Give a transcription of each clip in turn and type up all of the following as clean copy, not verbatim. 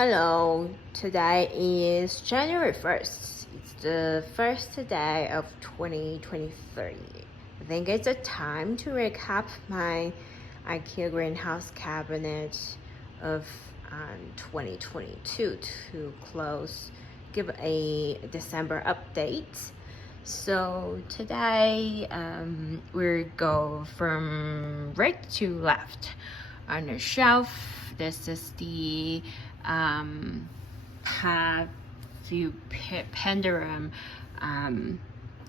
Hello, today is January 1st. It's the first day of 2023. I think it's a time to recap my IKEA Greenhouse cabinet of 2022 to give a December update. So today we go from right to left. On the shelf, this is the Pandora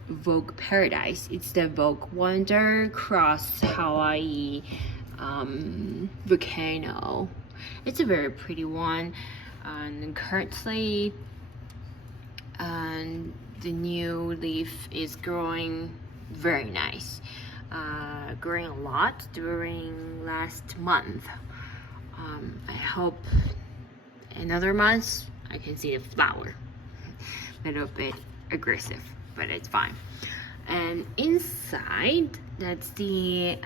Vogue Paradise. It's the Vogue Wonder Cross Hawaii volcano. It's a very pretty one, and currently the new leaf is growing very nice, growing a lot during last month. I hope another month I can see the flower. A little bit aggressive, but it's fine. And inside, that's the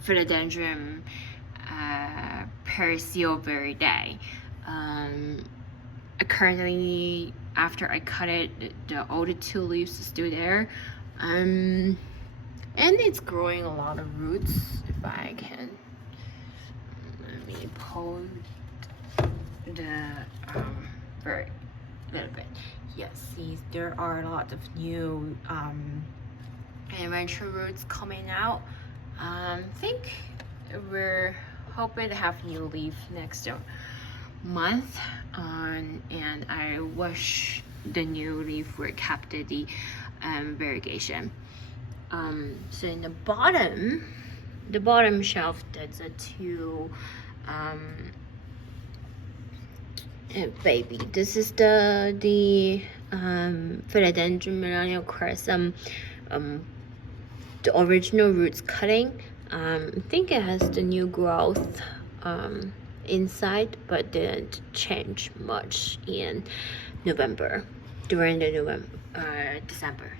philodendron Paraceal Verde. Currently, after I cut it, all the two leaves are still there, and it's growing a lot of roots. If I can, let me pull the very little bit. Yes, see, there are a lot of new adventure roots coming out. I think we're hoping to have new leaf next month, and I wish the new leaf were kept the variegation. So in the bottom shelf, there's a two baby. This is the philodendron millennial crescent, the original roots cutting. I think it has the new growth inside, but didn't change much in December,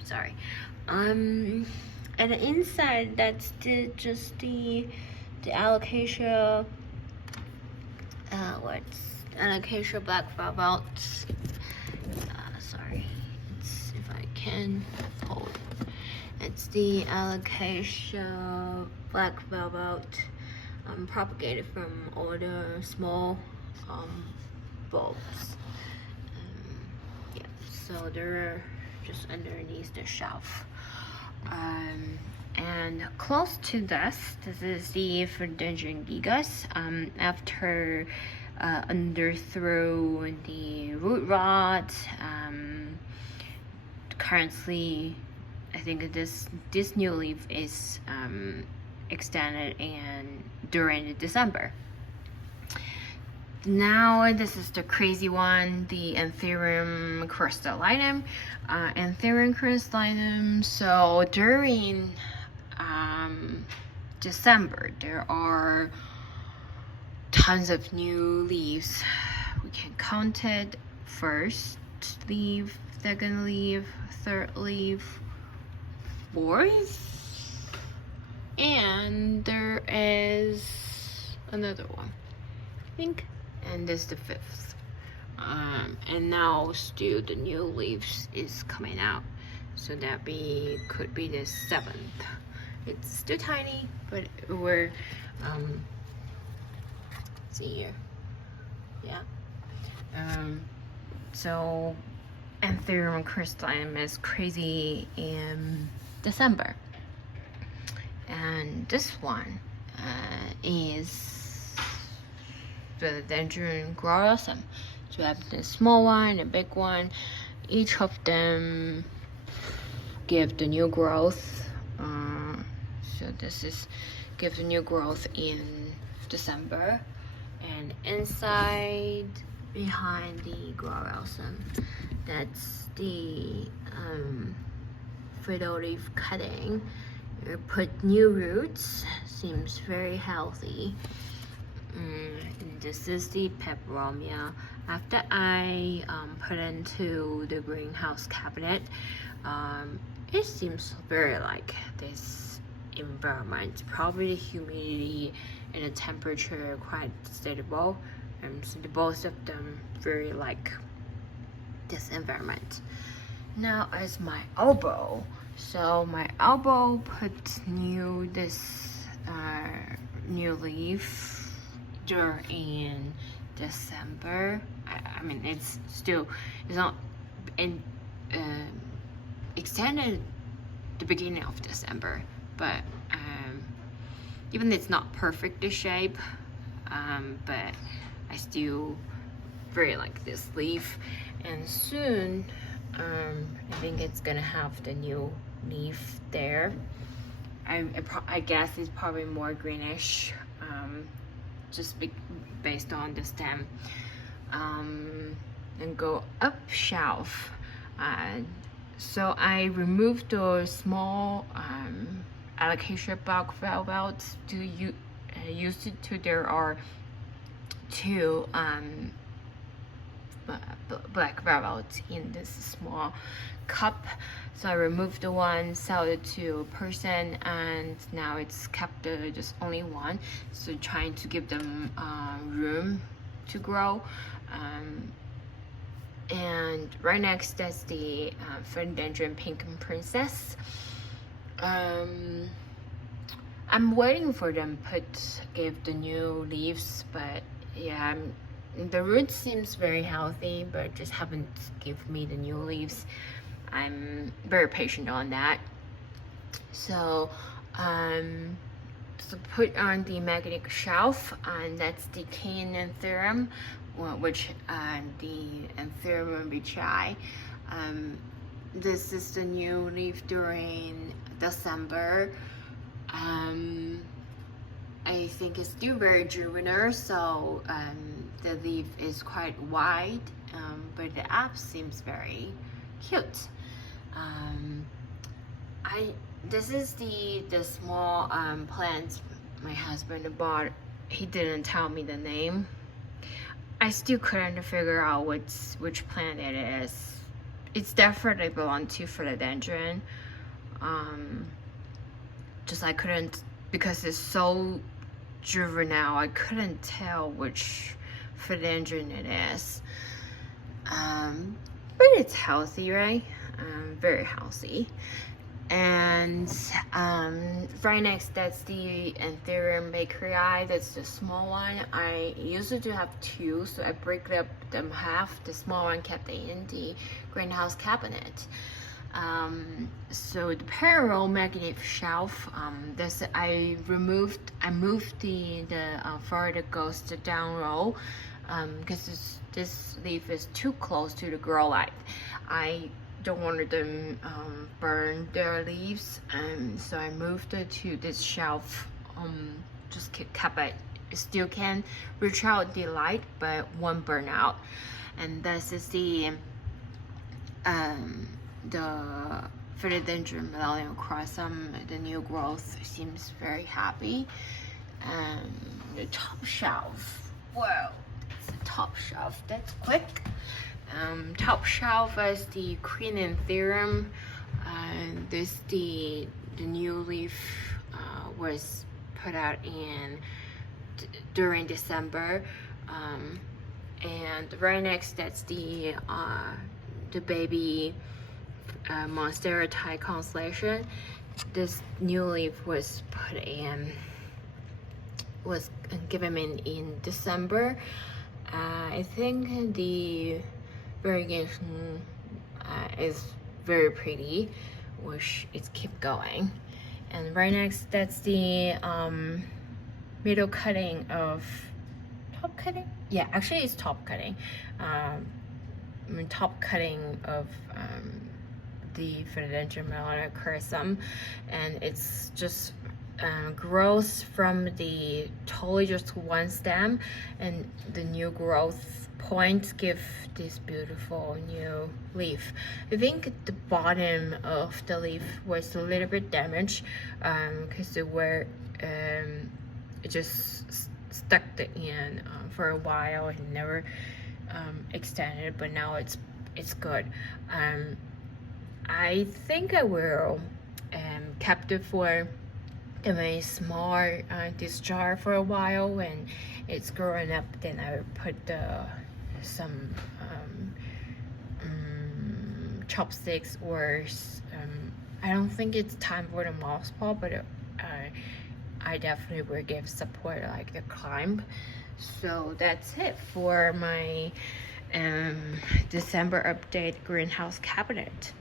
sorry. And the inside, that's just the alocasia, alocasia black velvet. Sorry, if I can hold. It's the alocasia black velvet, propagated from all the small bulbs. Yeah, so they're just underneath the shelf. And close to this is the philodendron gigas. After underthrough the root rot, currently I think this new leaf is extended and during December. Now this is the crazy one, the Anthurium crystallinum. So during December, there are tons of new leaves. We can count it: first leaf, second leaf, third leaf, fourth, and there is another one, I think, and this is the fifth. And now still the new leaves is coming out, so that could be the seventh. It's still tiny, but we're see here, yeah. So Anthurium crystallinum is crazy in December, and this one is philodendron gloriosum. So we have the small one, the big one. Each of them give the new growth. So this is give the new growth in December, and inside behind the gloriosum, that's the fiddle leaf cutting. You put new roots, seems very healthy. And this is the peperomia. After I put into the greenhouse cabinet, it seems very like this environment. Probably the humidity and the temperature are quite stable, So both of them very like this environment. Now is my elbow. So my elbow put new leaf during December. I mean it's not in extended the beginning of December, but even it's not perfect the shape, but I still very like this leaf, and soon I think it's gonna have the new leaf there. I guess it's probably more greenish, just based on the stem. And go up shelf. So I removed those small alocasia black velvets to use it to. There are two black velvet in this small cup, so I removed the one, sold it to a person, and now it's kept just only one, so trying to give them room to grow. And right next, that's the philodendron pink princess. I'm waiting for them give the new leaves, but yeah, the root seems very healthy, but just haven't give me the new leaves. I'm very patient on that. So put on the magnetic shelf, and that's the cane anthurium, which the anthurium bichai. This is the new leaf during December. I think it's still very juvenile, so the leaf is quite wide, but the app seems very cute. This is the small plant my husband bought. He didn't tell me the name. I still couldn't figure out which plant it is. It's definitely belong to philodendron. Just I couldn't, because it's so juvenile, I couldn't tell which philodendron it is. But it's healthy, right? Very healthy. And right next, that's the anthurium bakerii. That's the small one. I used to have two, so I break them half. The small one kept in the greenhouse cabinet. So the parallel magnet shelf, I moved the further goes the down row, because this leaf is too close to the grow light. I don't want them burn their leaves, so I moved it to this shelf. Just kept it. It still can reach out the light, but won't burn out. And this is the philodendron millennium crossum. The new growth seems very happy. The top shelf. Wow, it's the top shelf. That's quick. Top shelf is the queen anthurium. This the new leaf was put out during December, and right next, that's the baby Monstera Thai constellation. This new leaf was given in December. I think the variegation is very pretty, which it keep going. And right next, that's the middle cutting of top cutting. Yeah, actually it's top cutting. Top cutting of the philodendron melanochrysum, and it's just grows from the totally just one stem, and the new growth points give this beautiful new leaf. I think the bottom of the leaf was a little bit damaged, because it just stuck in for a while and never extended, but now it's good. I think I will kept it for in a small this jar for a while. When it's growing up, then I will put some chopsticks or I don't think it's time for the mouse paw, but I definitely will give support like the climb. So that's it for my December update greenhouse cabinet.